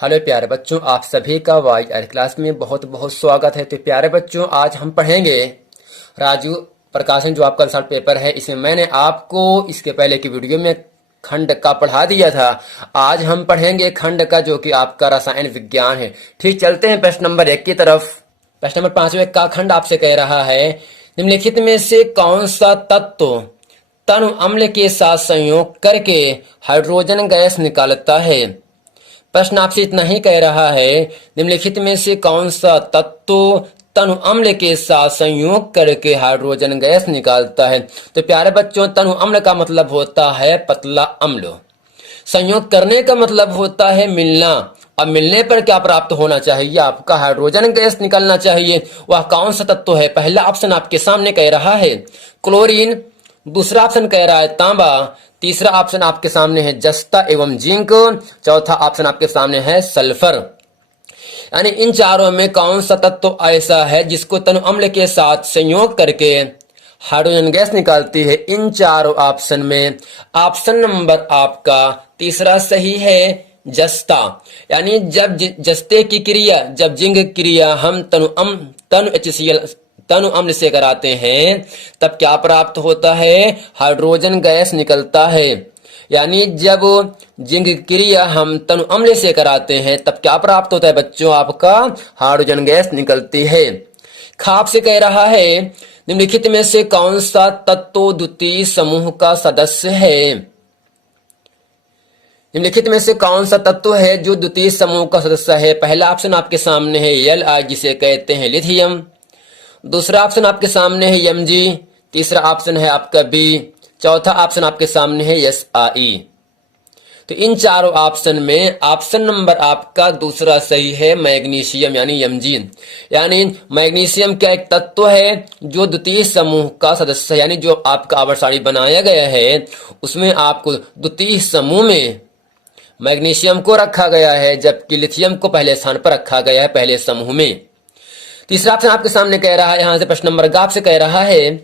Hello प्यारे बच्चों, आप सभी का वाई क्लास में बहुत बहुत स्वागत है। तो प्यारे बच्चों, आज हम पढ़ेंगे राजू प्रकाशन जो आपका रिजल्ट पेपर है। इसमें मैंने आपको इसके पहले की वीडियो में खंड का पढ़ा दिया था। आज हम पढ़ेंगे खंड का जो कि आपका रसायन विज्ञान है। ठीक, चलते हैं प्रश्न नंबर 1 की तरफ। प्रश्न नंबर 5 का खंड आपसे कह रहा है, निम्नलिखित में से कौन सा तत्व तनु अम्ल के साथ संयोग करके हाइड्रोजन गैस निकालता है। प्रश्न आपसे इतना ही कह रहा है, निम्नलिखित में से कौन सा तत्व तनु अम्ल के साथ संयोग करके हाइड्रोजन गैस निकालता है। तो प्यारे बच्चों, तनु अम्ल का मतलब होता है पतला अम्ल। संयोग करने का मतलब होता है मिलना। अब मिलने पर क्या प्राप्त होना चाहिए? आपका हाइड्रोजन गैस निकलना चाहिए। वह कौन सा तत्व है? पहला ऑप्शन आपके सामने कह रहा है क्लोरीन, दूसरा ऑप्शन कह रहा है तांबा, तीसरा ऑप्शन आपके सामने है जस्ता एवं जिंक, चौथा ऑप्शन आपके सामने है सल्फर। यानी इन चारों में कौन सा तत्व ऐसा है जिसको तनु अम्ल के साथ संयोग करके हाइड्रोजन गैस निकालती है? इन चारों ऑप्शन में ऑप्शन नंबर आपका तीसरा सही है, जस्ता। यानी जब जस्ते की क्रिया, जब जिंक क्रिया हम तनु HCl तनु अम्ल से कराते हैं तब क्या प्राप्त होता है? हाइड्रोजन गैस निकलता है। यानी जब जिंक क्रिया हम तनु अम्ल से कराते हैं तब क्या प्राप्त होता है बच्चों? आपका हाइड्रोजन गैस निकलती है। खाप से कह रहा है, निम्नलिखित में से कौन सा तत्व द्वितीय समूह का सदस्य है? निम्नलिखित में से कौन सा तत्व है जो द्वितीय समूह का सदस्य है? पहला ऑप्शन आपके सामने है Li, जिसे कहते हैं लिथियम, दूसरा ऑप्शन आपके सामने है Mg, तीसरा ऑप्शन है आपका B, चौथा ऑप्शन आपके सामने है Si। तो इन चारों ऑप्शन में ऑप्शन नंबर आपका दूसरा सही है, मैग्नीशियम यानी Mg। यानी मैग्नीशियम क्या एक तत्व है जो द्वितीय समूह का सदस्य है। यानी जो आपका आवर्त सारणी बनाया गया है उसमें आपको द्वितीय समूह में मैग्नीशियम को रखा गया है, जबकि लिथियम को पहले स्थान पर रखा गया है पहले समूह में। तीसरा ऑप्शन आपके सामने कह रहा है, यहां से प्रश्न नंबर ग से कह रहा है,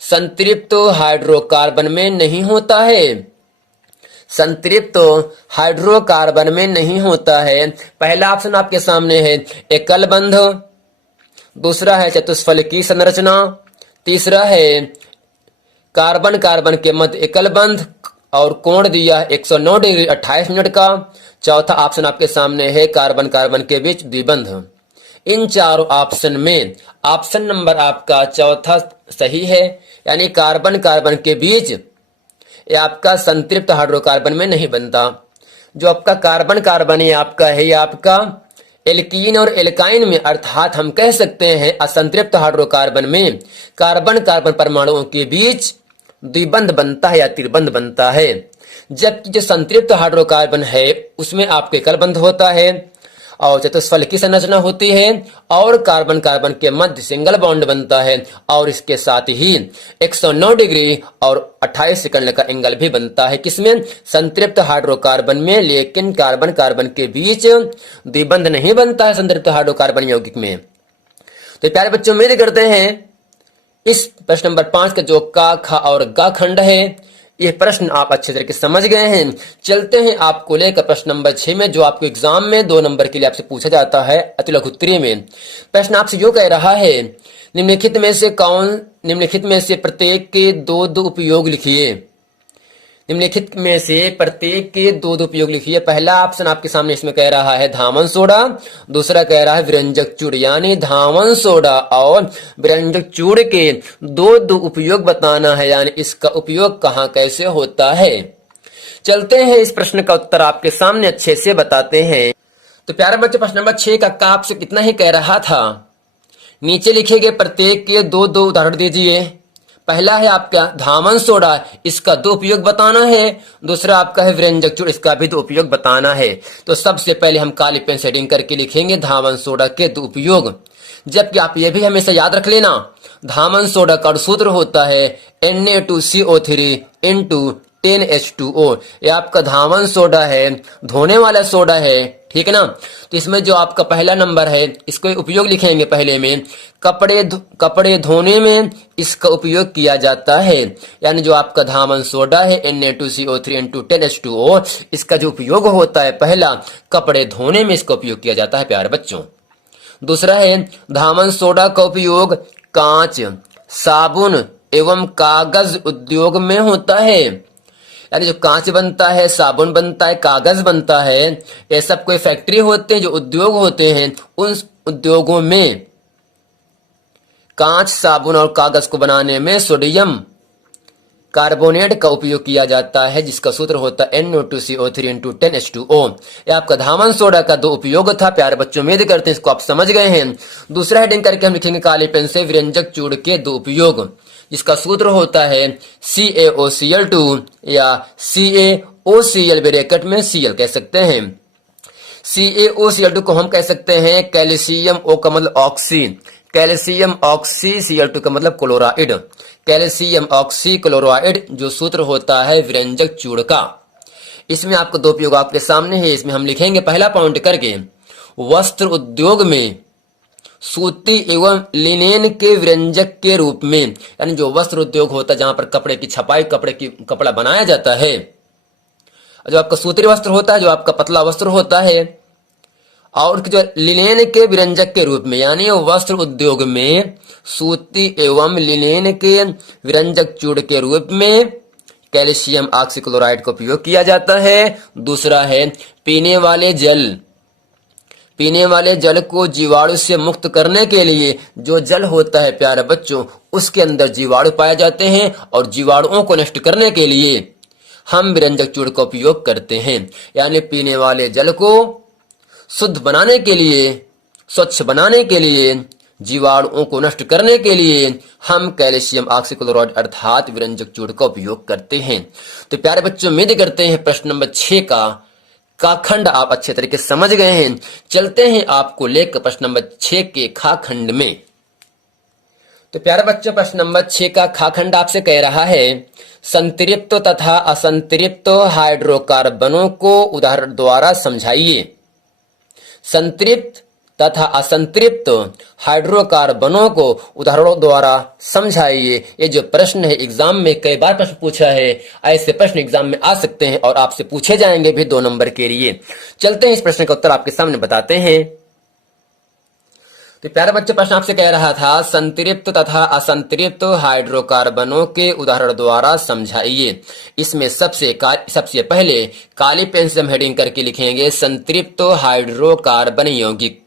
संतृप्त हाइड्रोकार्बन में नहीं होता है। संतृप्त हाइड्रोकार्बन में नहीं होता है। पहला ऑप्शन आपके सामने है एकल बंध, दूसरा है चतुष्फलकीय संरचना, तीसरा है कार्बन कार्बन के मध्य एकल बंध और कोण दिया 109 डिग्री 28 मिनट का, चौथा ऑप्शन आपके सामने है कार्बन कार्बन के बीच द्विबंध। इन चारों ऑप्शन में ऑप्शन नंबर आपका चौथा सही है, यानी कार्बन कार्बन के बीच ये आपका संतृप्त हाइड्रोकार्बन में नहीं बनता। जो आपका कार्बन कार्बन ये आपका है, ये आपका एल्कीन और एल्काइन में, अर्थात हम कह सकते हैं असंतृप्त हाइड्रोकार्बन में कार्बन कार्बन परमाणुओं के बीच द्विबंध बनता है या त्रिबंध बनता है। जबकि जो संतृप्त हाइड्रोकार्बन है उसमें आपके एकल बंध होता है और चतुष्फलकीय संरचना होती है और कार्बन कार्बन के मध्य सिंगल बॉन्ड बनता है और इसके साथ ही 109 डिग्री और 28 सेकंड का एंगल भी बनता है। किसमें? संतृप्त हाइड्रोकार्बन में। लेकिन कार्बन कार्बन के बीच द्विबंध नहीं बनता है संतृप्त हाइड्रोकार्बन यौगिक में। तो प्यारे बच्चों, उम्मीद करते हैं इस प्रश्न नंबर 5 का जो का, खा और गा खंड है ये प्रश्न आप अच्छे तरीके से समझ गए हैं। चलते हैं आपको लेकर प्रश्न नंबर 6 में, जो आपको एग्जाम में 2 नंबर के लिए आपसे पूछा जाता है अति लघु उत्तरीय में। प्रश्न आपसे जो कह रहा है, निम्नलिखित में से प्रत्येक के दो उपयोग लिखिए। निम्नलिखित में से प्रत्येक के दो उपयोग लिखिए। पहला ऑप्शन आपके सामने इसमें कह रहा है धामन सोडा, दूसरा कह रहा है व्यंजक चूड़। यानी धामन सोडा और व्यंजक चूड़ के दो उपयोग बताना है, यानी इसका उपयोग कहाँ कैसे होता है। चलते हैं इस प्रश्न का उत्तर आपके सामने अच्छे से बताते हैं। तो प्यारे बच्चे, प्रश्न नंबर 6 का आपसे कितना ही कह रहा था, नीचे लिखे गए प्रत्येक के दो उदाहरण दीजिए। पहला है आपका धामन सोडा, इसका 2 उपयोग बताना है। दूसरा आपका है व्यंजक चूड़, इसका भी 2 उपयोग बताना है। तो सबसे पहले हम काली पेन शेडिंग करके लिखेंगे धामन सोडा के 2 उपयोग। जबकि आप ये भी हमेशा याद रख लेना, धामन सोडा का सूत्र होता है Na2CO3 इंटू 10H2O। ये आपका धामन सोडा है, धोने वाला सोडा है, ठीक है ना। तो इसमें जो आपका पहला नंबर है, इसको उपयोग लिखेंगे पहले में, कपड़े धोने में इसका उपयोग किया जाता है। यानी जो आपका धामन सोडा है Na2CO3N210H2O, इसका जो उपयोग होता है पहला, कपड़े धोने में इसका उपयोग किया जाता है प्यारे बच्चों। दूसरा है धामन सोडा का उपयोग कांच, साबुन एवं कागज उद्योग में होता है। यानी जो कांच बनता है, साबुन बनता है, कागज बनता है, ये सब कोई फैक्ट्री होते हैं, जो उद्योग होते हैं, उन उद्योगों में कांच, साबुन और कागज को बनाने में सोडियम कार्बोनेट का उपयोग किया जाता है, जिसका सूत्र होता है Na2CO3N210H2O। ये आपका धामन सोडा का दो उपयोग था प्यारे बच्चों, उम्मीद करते हैं इसको आप समझ गए हैं। दूसरा हेडिंग करके हम लिखेंगे काले पेन से व्यंजक चूड़ के दो उपयोग, जिसका सूत्र होता है CaOCl2 या CaOCl ब्रैकेट में Cl कह सकते हैं। CaOCl2 को हम कह सकते हैं कैल्शियम, O का मतलब ऑक्सी, कैल्शियम ऑक्सी, Cl2 का मतलब क्लोराइड, कैल्शियम ऑक्सी क्लोराइड जो सूत्र होता है व्यंजक चूड़ का। इसमें आपको दो उपयोग आपके सामने है, इसमें हम लिखेंगे पहला पॉइंट करके, वस्त्र उद्योग में सूती एवं लिनेन के व्यंजक के रूप में। यानी जो वस्त्र उद्योग होता है जहां पर कपड़े की छपाई, कपड़ा बनाया जाता है, जो आपका सूती वस्त्र होता है, जो आपका पतला वस्त्र होता है, और जो लिनेन के व्यंजक के रूप में, यानी वस्त्र उद्योग में सूती एवं लिनेन के व्यंजक चूड़ के रूप में कैल्शियम ऑक्सीक्लोराइड का उपयोग किया जाता है। दूसरा है पीने वाले जल को जीवाणु से मुक्त करने के लिए, जो जल होता है प्यारे बच्चों, उसके अंदर जीवाणु पाए जाते हैं, और जीवाणुओं को नष्ट करने के लिए हम व्यंजक चूड़ का उपयोग करते हैं। यानी पीने वाले जल को शुद्ध बनाने के लिए, स्वच्छ बनाने के लिए, जीवाणुओं को नष्ट करने के लिए हम कैल्शियम ऑक्सीक्लोराइड अर्थात व्यंजक चूड़ का उपयोग करते हैं। तो प्यारे बच्चों, उम्मीद करते हैं प्रश्न नंबर 6 का खंड आप अच्छे तरीके से समझ गए हैं। चलते हैं आपको लेकर प्रश्न नंबर 6 के खा खंड में। तो प्यारे बच्चों, प्रश्न नंबर 6 का खा खंड आपसे कह रहा है, संतृप्त तथा असंतृप्त हाइड्रोकार्बनों को उदाहरण द्वारा समझाइए। संतृप्त तथा असंतृप्त हाइड्रोकार्बनों को उदाहरणों द्वारा समझाइए। ये जो प्रश्न है एग्जाम में कई बार प्रश्न पूछा है, ऐसे प्रश्न एग्जाम में आ सकते हैं और आपसे पूछे जाएंगे भी 2 नंबर के लिए। चलते हैं इस प्रश्न का उत्तर आपके सामने बताते हैं। तो प्यारे बच्चे, प्रश्न आपसे कह रहा था, संतृप्त तथा असंतृप्त हाइड्रोकार्बनों के उदाहरण द्वारा समझाइए। इसमें सबसे पहले काली पेन से हम हेडिंग करके लिखेंगे संतृप्त हाइड्रोकार्बन यौगिक।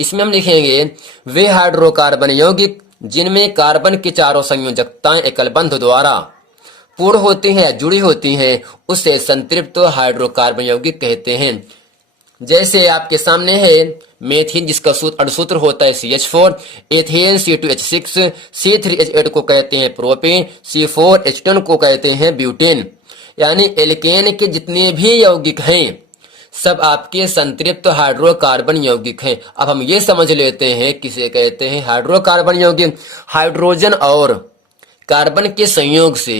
इसमें हम लिखेंगे वे हाइड्रोकार्बन यौगिक जिनमें कार्बन की चारों संयोजकताएं एकल बंध द्वारा पूर्ण होती हैं या जुड़ी होती हैं, उसे संतृप्त हाइड्रोकार्बन यौगिक कहते हैं। जैसे आपके सामने है मेथिन, जिसका अणुसूत्र होता है CH4, एथेन C2H6, C3H8 को कहते हैं प्रोपेन, C4H10 को कहते हैं ब्यूटेन। यानी एल्केन के जितने भी यौगिक हैं सब आपके संतृप्त हाइड्रोकार्बन यौगिक हैं। अब हम ये समझ लेते हैं किसे कहते हैं हाइड्रोकार्बन यौगिक। हाइड्रोजन और कार्बन के संयोग से,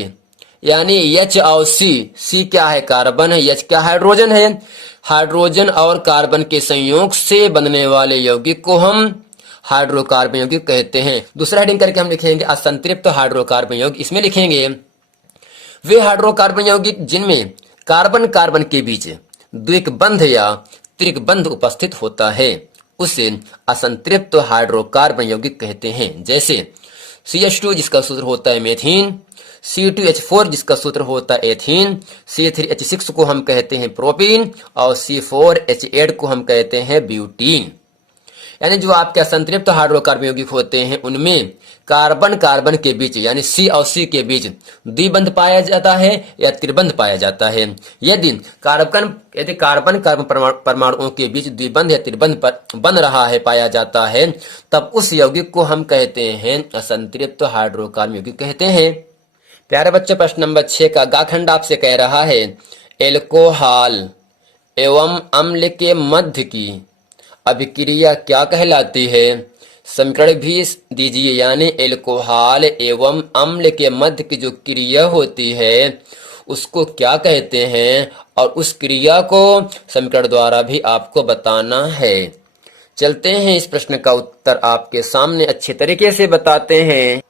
यानी H और C क्या है, कार्बन है, H क्या हाइड्रोजन है, हाइड्रोजन और कार्बन के संयोग से बनने वाले यौगिक को हम हाइड्रोकार्बन यौगिक कहते हैं। दूसरा हेडिंग करके हम लिखेंगे असंतृप्त हाइड्रोकार्बन यौगिक। इसमें लिखेंगे वे हाइड्रोकार्बन यौगिक जिनमें कार्बन कार्बन के बीच द्विक बंध या त्रिक बंध उपस्थित होता है, उसे असंतृप्त हाइड्रोकार्बन यौगिक कहते हैं। जैसे CH2 जिसका सूत्र होता है मेथिन, C2H4 जिसका सूत्र होता है एथीन, C3H6 को हम कहते हैं प्रोपीन, और C4H8 को हम कहते हैं ब्यूटीन। यानी जो आपके असंतृप्त हाइड्रोकार्बन यौगिक होते हैं उनमें कार्बन कार्बन के बीच, यानी C और C के बीच द्विबंध पाया जाता है या त्रिबंध पाया जाता है। यदि कार्बन कार्बन परमाणुओं के बीच द्विबंध या त्रिबंध बन रहा है, पाया जाता है, तब उस यौगिक को हम कहते हैं असंतृप्त हाइड्रोकार्बन यौगिक कहते हैं। प्यारे बच्चे, प्रश्न नंबर 6 का गा खंड आपसे कह रहा है, एल्कोहल एवं अम्ल के मध्य की अभिक्रिया क्या कहलाती है। समीकरण भी दीजिए। यानी एल्कोहल एवं अम्ल के मध्य की जो क्रिया होती है उसको क्या कहते हैं और उस क्रिया को समीकरण द्वारा भी आपको बताना है। चलते हैं इस प्रश्न का उत्तर आपके सामने अच्छे तरीके से बताते हैं।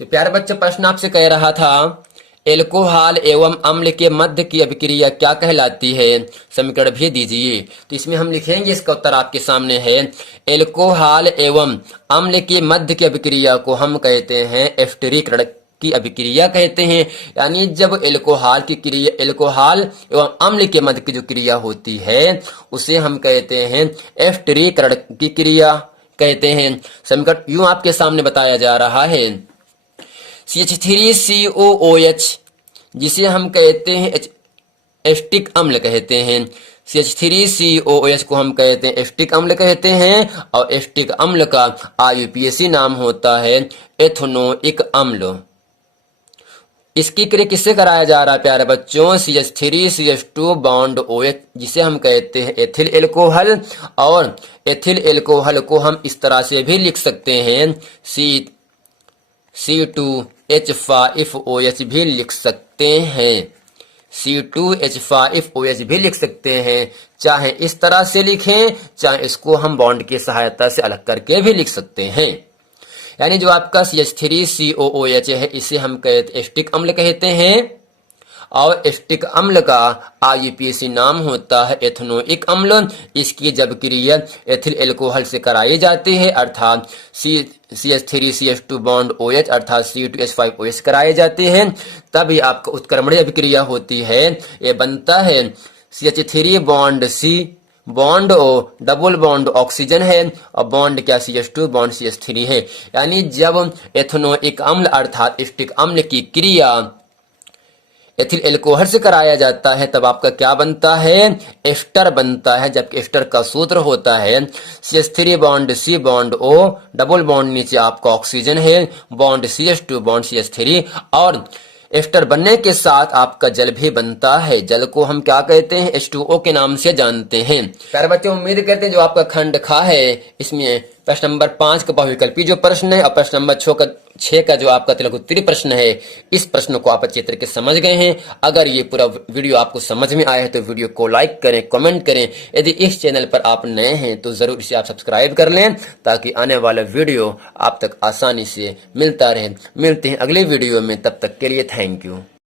तो प्यारे बच्चों, प्रश्न आपसे कह रहा था एल्कोहल एवं अम्ल के मध्य की अभिक्रिया क्या कहलाती है, समीकरण भी दीजिए। तो इसमें हम लिखेंगे, इसका उत्तर आपके सामने है। एल्कोहल एवं अम्ल के मध्य की अभिक्रिया को हम कहते हैं एस्टरीकरण की अभिक्रिया कहते हैं। यानी जब एल्कोहल एवं अम्ल के मध्य की जो क्रिया होती है उसे हम कहते हैं एस्टरीकरण की क्रिया कहते हैं। समीकरण यूं आपके सामने बताया जा रहा है। CH3COOH जिसे हम कहते हैं एस्टिक अम्ल कहते हैं। CH3COOH को हम कहते हैं एस्टिक अम्ल कहते हैं और एस्टिक अम्ल का IUPAC नाम होता है एथनोइक अम्ल। इसकी क्रिया किससे कराया जा रहा है प्यारे बच्चों? CH3CH2 बॉन्ड OH जिसे हम कहते हैं एथिल एल्कोहल, और एथिल एल्कोहल को हम इस तरह से भी लिख सकते हैं C2H5OH भी लिख सकते हैं। C2H5OH भी लिख सकते हैं। चाहे इस तरह से लिखें, चाहे इसको हम बॉन्ड की सहायता से अलग करके भी लिख सकते हैं। यानी जो आपका CH3COOH है इसे हम कहते एस्टिक अम्ल कहते हैं और एस्टिक अम्ल का IUPAC नाम होता है एथनोइक अम्ल। इसकी जब क्रिया एथिल एल्कोहल से कराई जाती है अर्थात CH3CH2 बॉन्ड OH अर्थात C2H5OH कराए जाते हैं, तभी आपका उत्क्रमणीय अभिक्रिया होती है। ये बनता है CH3 bond C bond O double bond oxygen है और बॉन्ड क्या CH2 बॉन्ड CH3 है। यानी जब एथनोइक अम्ल अर्थात एस्टिक अम्ल की क्रिया एथिल एल्कोहल से कराया जाता है तब आपका क्या बनता है? एस्टर बनता है। जबकि एस्टर का सूत्र होता है CH3 bond C bond O double bond नीचे आपका ऑक्सीजन है बॉन्ड CH2 बॉन्ड CH3, और एस्टर बनने के साथ आपका जल भी बनता है। जल को हम क्या कहते हैं? H2O के नाम से जानते हैं। प्यारे बच्चों, उम्मीद करते हैं जो आपका खंड खा है इसमें प्रश्न नंबर 5 का बहुविकल्पी जो प्रश्न है और प्रश्न नंबर 6 का जो आपका तिलक उत्तरी प्रश्न है, इस प्रश्न को आप अच्छे तरीके से समझ गए हैं। अगर ये पूरा वीडियो आपको समझ में आया है तो वीडियो को लाइक करें, कमेंट करें। यदि इस चैनल पर आप नए हैं तो जरूर इसे आप सब्सक्राइब कर लें ताकि आने वाला वीडियो आप तक आसानी से मिलता रहे। मिलते हैं अगले वीडियो में, तब तक के लिए थैंक यू।